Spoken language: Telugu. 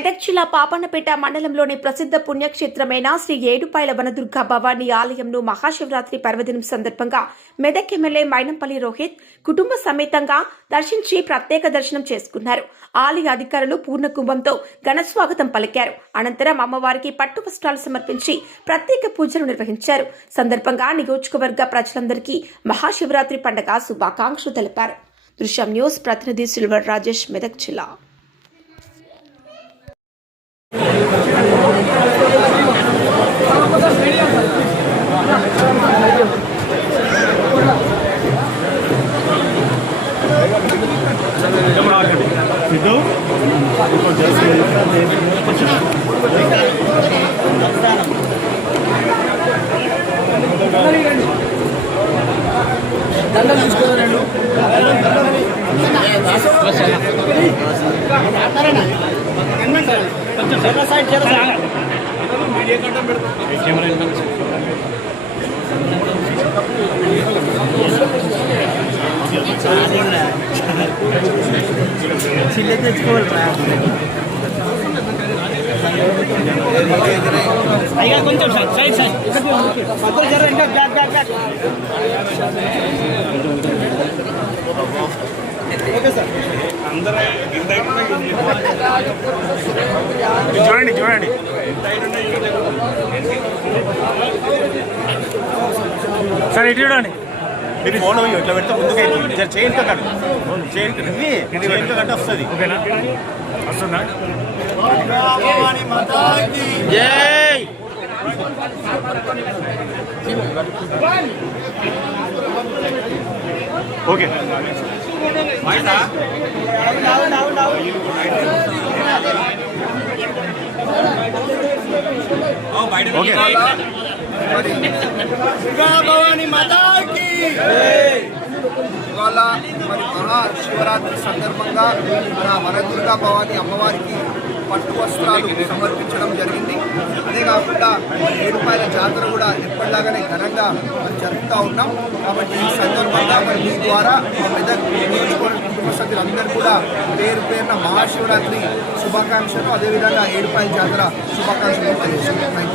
మెదక్ జిల్లా పాపన్నపేట మండలంలోని ప్రసిద్ధ పుణ్యక్షేత్రమైన శ్రీ ఏడుపాయల వనదుర్గ భవానీ ఆలయంను మహాశివరాత్రి పర్వదినం సందర్భంగా మెదక్ ఎమ్మెల్యే మైనంపల్లి రోహిత్ కుటుంబ సమేతంగా దర్శించి ప్రత్యేక దర్శనం చేసుకున్నారు. ఆలయ అధికారులు పూర్ణ కుంభంతో ఘనస్వాగతం పలికారు. అనంతరం అమ్మవారికి పట్టు వస్త్రాలు సమర్పించి ప్రత్యేక పూజలు నిర్వహించారు. సందర్భంగా నియోజకవర్గ ప్రజలందరికీ మహాశివరాత్రి పండుగ శుభాకాంక్షలు తెలిపారు. దృశ్యం న్యూస్ ప్రతినిధి సిల్వర్ రాజేష్, మెదక్ జిల్లా. చిల్లె తెచ్చుకోవాలరా అయ్యా కొంచెం సైడ్ సైడ్ పక్కన జర ఇంకా back back back okay sir అందరూ చూడండి చూడండి సార్ ఇటు చూడండి. మీరు ఫోన్ ఇట్లా పెడితే ముందుకు అయిపోయింది. జర చేయండి కట్టు చేయండి చేయండి కట్ట వస్తుంది. ఓకేనా వస్తుందా? జై ఓకే ఓకే భవానీ మాతాకి ఇవాళ మరి మహాశివరాత్రి సందర్భంగా మన వనదుర్గా భవానీ అమ్మవారికి పట్టు వస్త్రాలు సమర్పించడం జరిగింది. అదే కాకుండా ఏడుపాయల జాతర కూడా ఎప్పటిలాగానే ఘనంగా మనం జరుపుతూ ఉన్నాం. కాబట్టి ఈ సందర్భంగా మరి మీ ద్వారా మెదక్ నియోజకవర్గ కుటుంబ సభ్యులందరూ కూడా పేరు పేరున మహాశివరాత్రి శుభాకాంక్షలు, అదేవిధంగా ఏడుపాయల జాతర శుభాకాంక్షలు తెలియజేస్తున్నాం.